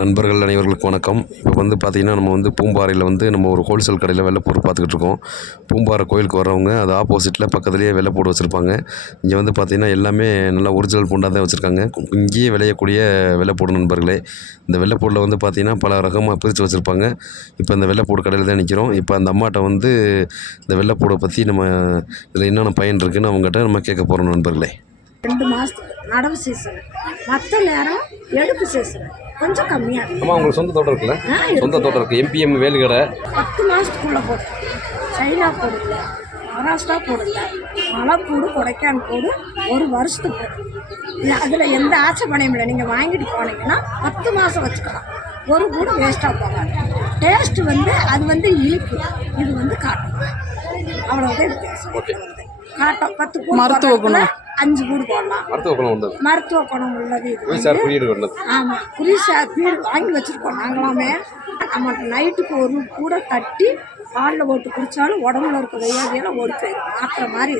நண்பர்கள் அனைவர்களுக்கும் வணக்கம். இப்போ வந்து பார்த்திங்கன்னா, நம்ம வந்து பூம்பாறையில் வந்து நம்ம ஒரு ஹோல்சேல் கடையில் வெள்ளைப்பூடு பார்த்துக்கிட்டு இருக்கோம். பூம்பாறை கோயிலுக்கு வர்றவங்க அது ஆப்போசிட்டில் பக்கத்துலேயே வெள்ளைப்பூடு வச்சுருப்பாங்க. இங்கே வந்து பார்த்திங்கன்னா, எல்லாமே நல்லா ஒரிஜினல் பூண்டாக தான் வச்சுருக்காங்க. இங்கேயே விளையக்கூடிய வெள்ளைப்பூடு நண்பர்களே. இந்த வெள்ளைப்பூடில் வந்து பார்த்திங்கன்னா, பல ரகமாக பிரித்து வச்சுருப்பாங்க. இப்போ இந்த வெள்ளைப்பூடு கடையில் தான் நிற்கிறோம். இப்போ அந்த அம்மாட்ட வந்து இந்த வெள்ளைப்பூடை பற்றி நம்ம இதில் என்னென்ன பயன் இருக்குதுன்னு அவங்ககிட்ட நம்ம கேட்க போகிறோம் நண்பர்களே. 2 மாதத்துக்கு நடவு சீசன், மற்ற நேரம் எடுப்பு சீசன் கொஞ்சம் கம்மியாக இருக்கும். ஆமாம், உங்களுக்கு சொந்த தோட்டம் இருக்குல்ல? சொந்த தோட்டம் இருக்குது. எம்பிஎம் வேலுக்கடை 10 மாதத்துக்குள்ளே போட்டு சைனா போடு இல்லை, மகாராஷ்டிரா போடு இல்லை, மலைப்பூடு, கொடைக்கானல் போடு 1 வருஷத்துக்கு போடு. அதில் எந்த ஆட்சேபனையும் இல்லை. நீங்கள் வாங்கிட்டு போனீங்கன்னா 10 மாதம் வச்சுக்கலாம். ஒரு கூட வேஸ்ட்டாக போகாது. டேஸ்ட்டு வந்து அது வந்து இனிப்பு, இது வந்து காட்டும். அவ்வளோதான் வித்தியாசம். காட்டம் 10 கூடு, மருத்துவ குணம் 5 கூடு போடலாம். மருத்துவ குணம் உள்ளது இது. ஆமாம், குறிசார் பீடு வாங்கி வச்சுருக்கோம் நாங்களாமே. நம்ம நைட்டுக்கு ஒரு கூட தட்டி பாலில் போட்டு குடித்தாலும் உடம்புல இருக்க வியாதியெல்லாம் ஓடி போயிடும். மாத்திரை மாதிரி.